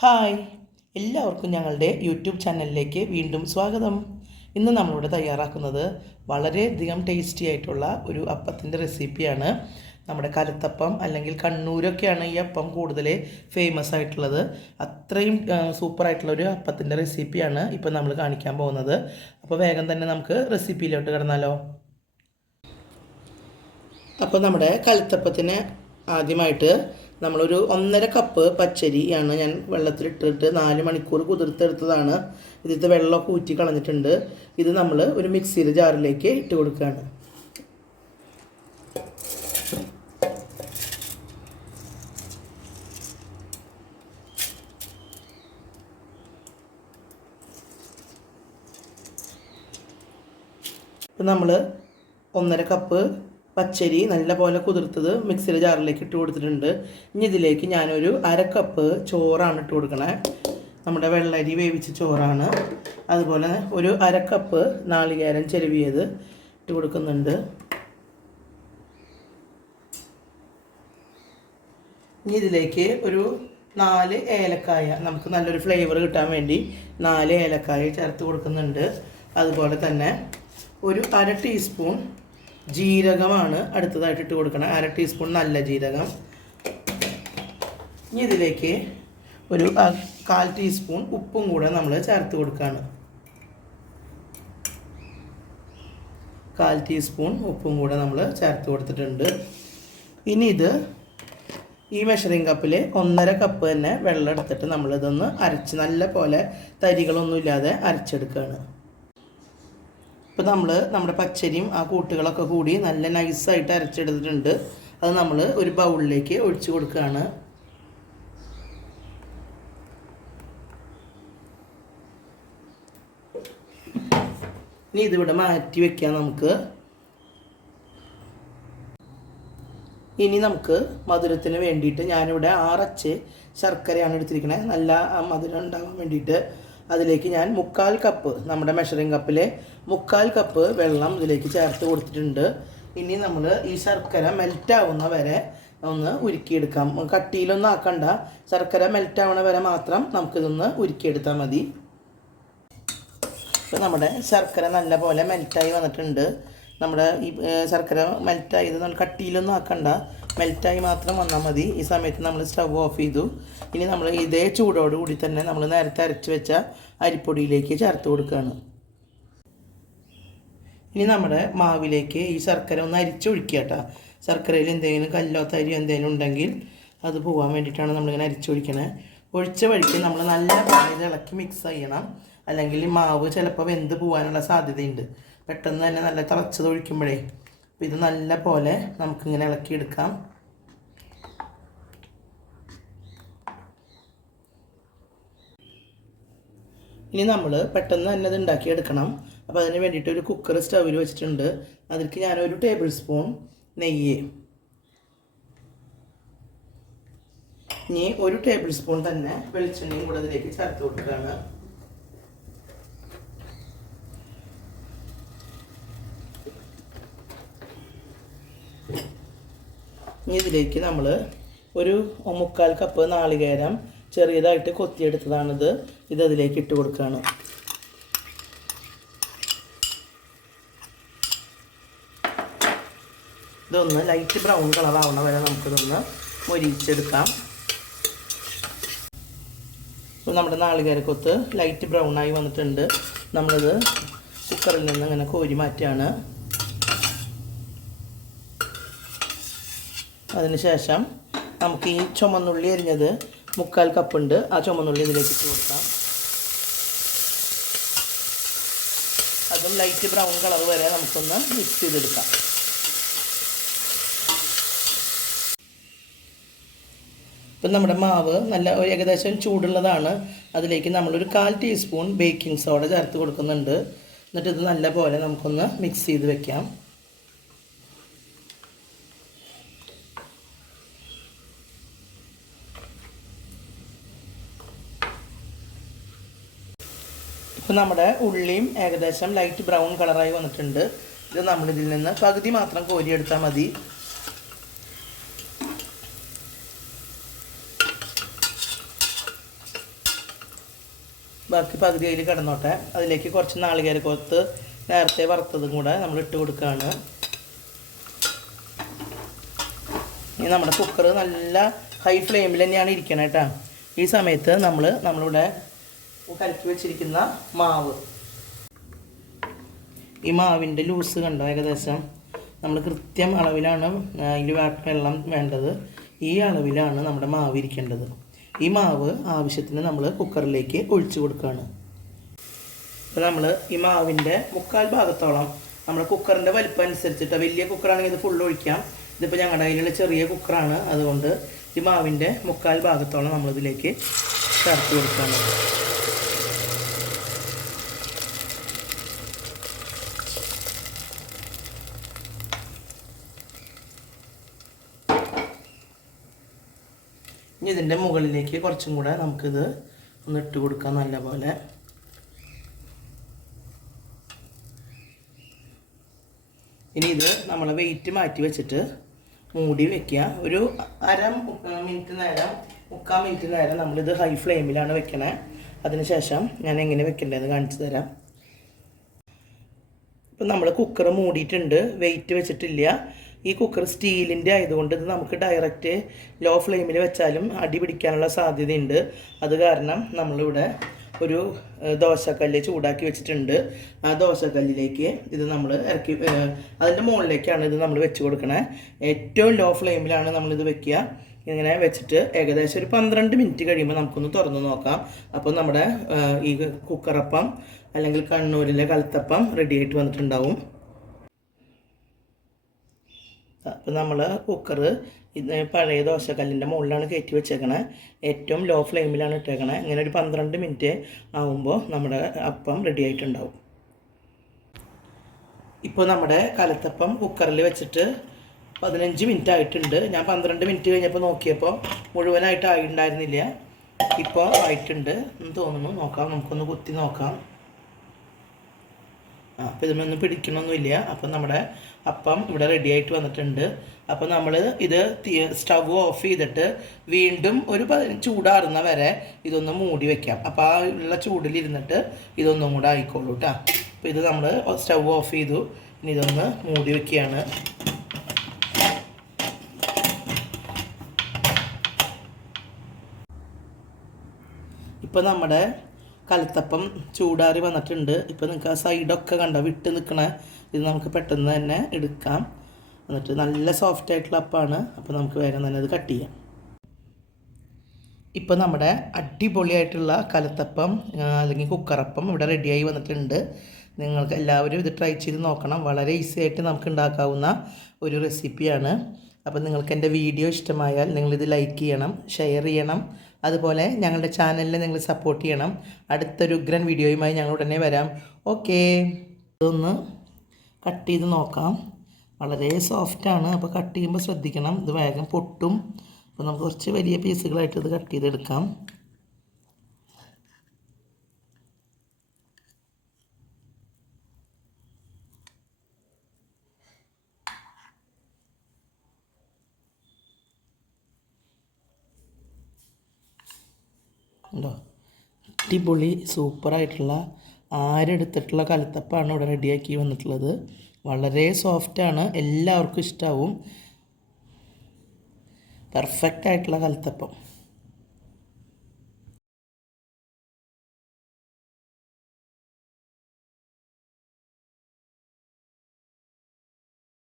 Hi, എല്ലാവർക്കും ഞങ്ങളുടെ YouTube ചാനലിലേക്ക് വീണ്ടും സ്വാഗതം. ഇന്ന് നമ്മളിവിടെ തയ്യാറാക്കുന്നത് വളരെയധികം ടേസ്റ്റി ആയിട്ടുള്ള ഒരു അപ്പത്തിൻ്റെ റെസിപ്പിയാണ്. നമ്മുടെ കലത്തപ്പം അല്ലെങ്കിൽ കണ്ണൂരൊക്കെയാണ് ഈ അപ്പം കൂടുതൽ ഫേമസ് ആയിട്ടുള്ളത്. അത്രയും സൂപ്പറായിട്ടുള്ള ഒരു അപ്പത്തിൻ്റെ റെസിപ്പിയാണ് ഇപ്പോൾ നമ്മൾ കാണിക്കാൻ പോകുന്നത്. അപ്പോൾ വേഗം തന്നെ നമുക്ക് റെസിപ്പിയിലോട്ട് കിടന്നാലോ. അപ്പോൾ നമ്മുടെ കലത്തപ്പത്തിന് ആദ്യമായിട്ട് നമ്മളൊരു 1.5 കപ്പ് പച്ചരിയാണ് ഞാൻ വെള്ളത്തിലിട്ടിട്ട് 4 മണിക്കൂർ കുതിർത്തെടുത്തതാണ്. ഇതിലത്തെ വെള്ളമൊക്കെ ഊറ്റി കളഞ്ഞിട്ടുണ്ട്. ഇത് നമ്മൾ ഒരു മിക്സിയുടെ ജാറിലേക്ക് ഇട്ട് കൊടുക്കുകയാണ്. ഇപ്പം നമ്മൾ 1.5 കപ്പ് പച്ചരി നല്ല പോലെ കുതിർത്തത് മിക്സിയുടെ ജാറിലേക്ക് ഇട്ട് കൊടുത്തിട്ടുണ്ട്. ഇനി ഇതിലേക്ക് ഞാനൊരു 1/2 കപ്പ് ചോറാണ് ഇട്ട് കൊടുക്കണേ. നമ്മുടെ വെള്ളരി വേവിച്ച ചോറാണ്. അതുപോലെ ഒരു 1/2 കപ്പ് നാളികേരം ചിരവിയത് ഇട്ട് കൊടുക്കുന്നുണ്ട്. ഇനി ഇതിലേക്ക് ഒരു 4 ഏലക്കായ, നമുക്ക് നല്ലൊരു ഫ്ലേവർ കിട്ടാൻ വേണ്ടി 4 ഏലക്കായ ചേർത്ത് കൊടുക്കുന്നുണ്ട്. അതുപോലെ തന്നെ ഒരു 1/2 ടീസ്പൂൺ ജീരകമാണ് അടുത്തതായിട്ട് ഇട്ട് കൊടുക്കണം. 1/2 ടീസ്പൂൺ നല്ല ജീരകം. ഇനി ഇതിലേക്ക് ഒരു 1/4 ടീസ്പൂൺ ഉപ്പും കൂടെ നമ്മൾ ചേർത്ത് കൊടുക്കുകയാണ്. 1/4 ടീസ്പൂൺ ഉപ്പും കൂടെ നമ്മൾ ചേർത്ത് കൊടുത്തിട്ടുണ്ട്. ഇനി ഇത് ഈ മെഷറിംഗ് കപ്പിൽ 1.5 കപ്പ് തന്നെ വെള്ളം എടുത്തിട്ട് നമ്മളിതൊന്ന് അരച്ച് നല്ല പോലെ തരികളൊന്നുമില്ലാതെ അരച്ചെടുക്കുകയാണ്. ഇപ്പോൾ നമ്മൾ നമ്മുടെ പച്ചരിയും ആ കൂട്ടുകളൊക്കെ കൂടി നല്ല നൈസായിട്ട് അരച്ചെടുത്തിട്ടുണ്ട്. അത് നമ്മൾ ഒരു ബൗളിലേക്ക് ഒഴിച്ച് കൊടുക്കുകയാണ്. ഇനി ഇതിവിടെ മാറ്റി വയ്ക്കാം നമുക്ക്. ഇനി നമുക്ക് മധുരത്തിന് വേണ്ടിയിട്ട് ഞാനിവിടെ 6 ശർക്കരയാണ് എടുത്തിരിക്കുന്നത്. നല്ല മധുരം ഉണ്ടാകാൻ വേണ്ടിയിട്ട് അതിലേക്ക് ഞാൻ 1/4 കപ്പ്, നമ്മുടെ മെഷറിംഗ് കപ്പിലെ 1/4 കപ്പ് വെള്ളം ഇതിലേക്ക് ചേർത്ത് കൊടുത്തിട്ടുണ്ട്. ഇനി നമ്മൾ ഈ ശർക്കര മെൽറ്റാവുന്ന വരെ ഒന്ന് ഉരുക്കിയെടുക്കാം. കട്ടിയിലൊന്നും ആക്കണ്ട, ശർക്കര മെൽറ്റാവുന്ന വരെ മാത്രം നമുക്കിതൊന്ന് ഉരുക്കിയെടുത്താൽ മതി. ഇപ്പോൾ നമ്മുടെ ശർക്കര നല്ല പോലെ മെൽറ്റായി വന്നിട്ടുണ്ട്. നമ്മുടെ ഈ ശർക്കര മെൽറ്റായത് നമ്മൾ കട്ടിയിലൊന്നും ആക്കണ്ട, മെൽറ്റായി മാത്രം വന്നാൽ മതി. ഈ സമയത്ത് നമ്മൾ സ്റ്റവ് ഓഫ് ചെയ്തു. ഇനി നമ്മൾ ഇതേ ചൂടോടുകൂടി തന്നെ നമ്മൾ നേരത്തെ അരച്ച് വെച്ച അരിപ്പൊടിയിലേക്ക് ചേർത്ത് കൊടുക്കുകയാണ്. ഇനി നമ്മുടെ മാവിലേക്ക് ഈ ശർക്കര ഒന്ന് അരിച്ചൊഴിക്കുക കേട്ടോ. ശർക്കരയിൽ എന്തെങ്കിലും കല്ലോ തരിയോ എന്തെങ്കിലും ഉണ്ടെങ്കിൽ അത് പോകാൻ വേണ്ടിയിട്ടാണ് നമ്മളിങ്ങനെ അരിച്ചൊഴിക്കണത്. ഒഴിച്ച വഴിക്ക് നമ്മൾ നല്ല പോലെ ഇളക്കി മിക്സ് ചെയ്യണം, അല്ലെങ്കിൽ ഈ മാവ് ചിലപ്പോൾ വെന്ത് പോകാനുള്ള സാധ്യതയുണ്ട്. പെട്ടെന്ന് തന്നെ നല്ല തിളച്ചത് ഒഴിക്കുമ്പോഴേ. അപ്പോൾ ഇത് നല്ല പോലെ നമുക്കിങ്ങനെ ഇളക്കിയെടുക്കാം. ഇനി നമ്മൾ പെട്ടെന്ന് തന്നെ ഇത് ഉണ്ടാക്കിയെടുക്കണം. അപ്പോൾ അതിന് വേണ്ടിയിട്ട് ഒരു കുക്കർ സ്റ്റൗവിൽ വെച്ചിട്ടുണ്ട്. അതിലേക്ക് ഞാനൊരു ടേബിൾ സ്പൂൺ നെയ്യ്, ഇനി ഒരു ടേബിൾ സ്പൂൺ തന്നെ വെളിച്ചെണ്ണയും കൂടെ അതിലേക്ക് ചേർത്ത് കൊടുക്കുകയാണ്. ഇനി ഇതിലേക്ക് നമ്മൾ ഒരു 1/4 കപ്പ് നാളികേരം ചെറിയതായിട്ട് കൊത്തിയെടുത്തതാണിത്. ഇതതിലേക്ക് ഇട്ട് കൊടുക്കുകയാണ്. ഇതൊന്ന് ലൈറ്റ് ബ്രൗൺ കളറാവണ വരെ നമുക്കിതൊന്ന് മൊരിച്ചെടുക്കാം. ഇപ്പോൾ നമ്മുടെ നാളികേരക്കൊത്ത് ലൈറ്റ് ബ്രൗൺ ആയി വന്നിട്ടുണ്ട്. നമ്മളിത് കുക്കറിൽ നിന്ന് ഇങ്ങനെ കോരി മാറ്റുകയാണ്. അതിനുശേഷം നമുക്ക് ഈ ചുമന്നുള്ളി അരിഞ്ഞത് 1/4 കപ്പുണ്ട്. ആ ചുമന്നുള്ളി ഇതിലേക്ക് ഇട്ട് കൊടുക്കാം. അതും ലൈറ്റ് ബ്രൗൺ കളർ വരെ നമുക്കൊന്ന് മിക്സ് ചെയ്തെടുക്കാം. ഇപ്പം നമ്മുടെ മാവ് നല്ല ഏകദേശം ചൂടുള്ളതാണ്. അതിലേക്ക് നമ്മളൊരു 1/4 ടീസ്പൂൺ ബേക്കിംഗ് സോഡ ചേർത്ത് കൊടുക്കുന്നുണ്ട്. എന്നിട്ട് ഇത് നല്ല പോലെ നമുക്കൊന്ന് മിക്സ് ചെയ്ത് വെക്കാം. ഇപ്പോൾ നമ്മുടെ ഉള്ളിയും ഏകദേശം ലൈറ്റ് ബ്രൗൺ കളറായി വന്നിട്ടുണ്ട്. ഇത് നമ്മളിതിൽ നിന്ന് പകുതി മാത്രം കോരിയെടുത്താൽ മതി. ബാക്കി പകുതി അതിൽ കിടന്നോട്ടെ. അതിലേക്ക് കുറച്ച് നാളികേരക്കൊത്ത് നേരത്തെ വറുത്തതും കൂടെ നമ്മൾ ഇട്ട് കൊടുക്കുകയാണ്. ഇനി നമ്മുടെ കുക്കർ നല്ല ഹൈ ഫ്ലെയിമിൽ തന്നെയാണ് ഇരിക്കണം കേട്ടോ. ഈ സമയത്ത് നമ്മളിവിടെ കലക്കി വെച്ചിരിക്കുന്ന മാവ്, ഈ മാവിൻ്റെ ലൂസ് കണ്ടോ, ഏകദേശം നമ്മൾ കൃത്യം അളവിലാണ് അതിൽ വെള്ളം വേണ്ടത്. ഈ അളവിലാണ് നമ്മുടെ മാവ് ഇരിക്കേണ്ടത്. ഈ മാവ് ആവശ്യത്തിന് നമ്മൾ കുക്കറിലേക്ക് ഒഴിച്ചു കൊടുക്കുകയാണ്. അപ്പോൾ നമ്മൾ ഈ മാവിൻ്റെ 3/4 ഭാഗത്തോളം നമ്മുടെ കുക്കറിൻ്റെ വലിപ്പം അനുസരിച്ചിട്ട്, വലിയ കുക്കറാണെങ്കിൽ ഇത് ഫുള്ള് ഒഴിക്കാം. ഇതിപ്പോൾ ഞങ്ങളുടെ കയ്യിലുള്ള ചെറിയ കുക്കറാണ്, അതുകൊണ്ട് ഈ മാവിൻ്റെ 3/4 ഭാഗത്തോളം നമ്മളിതിലേക്ക് ചേർത്ത് കൊടുക്കുകയാണ്. ഇനി ഇതിൻ്റെ മുകളിലേക്ക് കുറച്ചും കൂടെ നമുക്കിത് ഒന്ന് ഇട്ട് കൊടുക്കാം നല്ലപോലെ. ഇനി ഇത് നമ്മൾ വെയിറ്റ് മാറ്റി വെച്ചിട്ട് മൂടി വയ്ക്കുക. ഒരു 1/2 മിനിറ്റ് നേരം, 3/4 മിനിറ്റ് നേരം നമ്മളിത് ഹൈ ഫ്ലെയിമിലാണ് വെക്കണേ. അതിനുശേഷം ഞാൻ എങ്ങനെ വെക്കേണ്ടതെന്ന് കാണിച്ചു തരാം. ഇപ്പം നമ്മൾ കുക്കർ മൂടിയിട്ടുണ്ട്, വെയിറ്റ് വെച്ചിട്ടില്ല. ഈ കുക്കർ സ്റ്റീലിൻ്റെ ആയതുകൊണ്ട് ഇത് നമുക്ക് ഡയറക്റ്റ് ലോ ഫ്ലെയിമിൽ വെച്ചാലും അടി പിടിക്കാനുള്ള സാധ്യതയുണ്ട്. അത് കാരണം നമ്മളിവിടെ ഒരു ദോശക്കല്ല് ചൂടാക്കി വെച്ചിട്ടുണ്ട്. ആ ദോശക്കല്ലിലേക്ക് ഇത് നമ്മൾ ഇറക്കി, അതിൻ്റെ മുകളിലേക്കാണ് ഇത് നമ്മൾ വെച്ച് കൊടുക്കണേ. ഏറ്റവും ലോ ഫ്ലെയിമിലാണ് നമ്മളിത് വെക്കുക. ഇങ്ങനെ വെച്ചിട്ട് ഏകദേശം ഒരു 12 മിനിറ്റ് കഴിയുമ്പോൾ നമുക്കൊന്ന് തുറന്ന് നോക്കാം. അപ്പോൾ നമ്മുടെ ഈ കുക്കറപ്പം അല്ലെങ്കിൽ കണ്ണൂരിലെ കലത്തപ്പം റെഡി ആയിട്ട് വന്നിട്ടുണ്ടാവും. അപ്പോൾ നമ്മൾ കുക്കർ ഇത് പഴയ ദോശക്കല്ലിൻ്റെ മുകളിലാണ് കയറ്റി വെച്ചേക്കണേ. ഏറ്റവും ലോ ഫ്ലെയിമിലാണ് ഇട്ടേക്കണേ. ഇങ്ങനെ ഒരു 12 മിനിറ്റ് ആകുമ്പോൾ നമ്മുടെ അപ്പം റെഡി ആയിട്ടുണ്ടാവും. ഇപ്പോൾ നമ്മുടെ കലത്തപ്പം കുക്കറിൽ വെച്ചിട്ട് 15 മിനിറ്റ് ആയിട്ടുണ്ട്. ഞാൻ 12 മിനിറ്റ് കഴിഞ്ഞപ്പോൾ നോക്കിയപ്പോൾ മുഴുവനായിട്ട് ആയിട്ടുണ്ടായിരുന്നില്ല. ഇപ്പോൾ ആയിട്ടുണ്ട് എന്ന് തോന്നുന്നു. നോക്കാം, നമുക്കൊന്ന് കുത്തി നോക്കാം. അപ്പോൾ ഇതിനൊന്നും പിടിക്കണമൊന്നുമില്ല. അപ്പം നമ്മുടെ അപ്പം ഇവിടെ റെഡി ആയിട്ട് വന്നിട്ടുണ്ട്. അപ്പോൾ നമ്മൾ ഇത് സ്റ്റവ് ഓഫ് ചെയ്തിട്ട് വീണ്ടും ഒരു ചൂടാറുന്ന വരെ ഇതൊന്ന് മൂടി വയ്ക്കാം. അപ്പോൾ ആ ഉള്ള ചൂടിലിരുന്നിട്ട് ഇതൊന്നും കൂടെ ആയിക്കോളൂ കേട്ടോ. അപ്പോൾ ഇത് നമ്മൾ സ്റ്റവ് ഓഫ് ചെയ്തു. ഇനി ഇതൊന്ന് മൂടി വയ്ക്കുകയാണ്. ഇപ്പോൾ നമ്മുടെ കലത്തപ്പം ചൂടാറി വന്നിട്ടുണ്ട്. ഇപ്പോൾ നിങ്ങൾക്ക് ആ സൈഡൊക്കെ കണ്ടോ വിട്ട് നിൽക്കണ, ഇത് നമുക്ക് പെട്ടെന്ന് തന്നെ എടുക്കാം. എന്നിട്ട് നല്ല സോഫ്റ്റ് ആയിട്ടുള്ള അപ്പമാണ്. അപ്പോൾ നമുക്ക് വേഗം തന്നെ അത് കട്ട് ചെയ്യാം. ഇപ്പോൾ നമ്മുടെ അടിപൊളിയായിട്ടുള്ള കലത്തപ്പം അല്ലെങ്കിൽ കുക്കറപ്പം ഇവിടെ റെഡിയായി വന്നിട്ടുണ്ട്. നിങ്ങൾക്ക് എല്ലാവരും ഇത് ട്രൈ ചെയ്ത് നോക്കണം. വളരെ ഈസി ആയിട്ട് നമുക്ക് ഉണ്ടാക്കാവുന്ന ഒരു റെസിപ്പിയാണ്. അപ്പോൾ നിങ്ങൾക്ക് എൻ്റെ വീഡിയോ ഇഷ്ടമായാൽ നിങ്ങളിത് ലൈക്ക് ചെയ്യണം, ഷെയർ ചെയ്യണം. അതുപോലെ ഞങ്ങളുടെ ചാനലിനെ നിങ്ങൾ സപ്പോർട്ട് ചെയ്യണം. അടുത്തൊരു ഉഗ്രൻ വീഡിയോയുമായി ഞങ്ങൾ ഉടനെ വരാം. ഓക്കേ, ഇതൊന്ന് കട്ട് ചെയ്ത് നോക്കാം. വളരെ സോഫ്റ്റാണ്, അപ്പോൾ കട്ട് ചെയ്യുമ്പോൾ ശ്രദ്ധിക്കണം, ഇത് വേഗം പൊട്ടും. അപ്പോൾ നമുക്ക് കുറച്ച് വലിയ പീസുകളായിട്ട് ഇത് കട്ട് ചെയ്തെടുക്കാം. ഉണ്ടോ, അടിപൊളി സൂപ്പറായിട്ടുള്ള ആരെടുത്തിട്ടുള്ള കലത്തപ്പമാണ് ഇവിടെ റെഡിയാക്കി വന്നിട്ടുള്ളത്. വളരെ സോഫ്റ്റാണ്, എല്ലാവർക്കും ഇഷ്ടമാവും. പെർഫെക്റ്റ് ആയിട്ടുള്ള കലത്തപ്പം.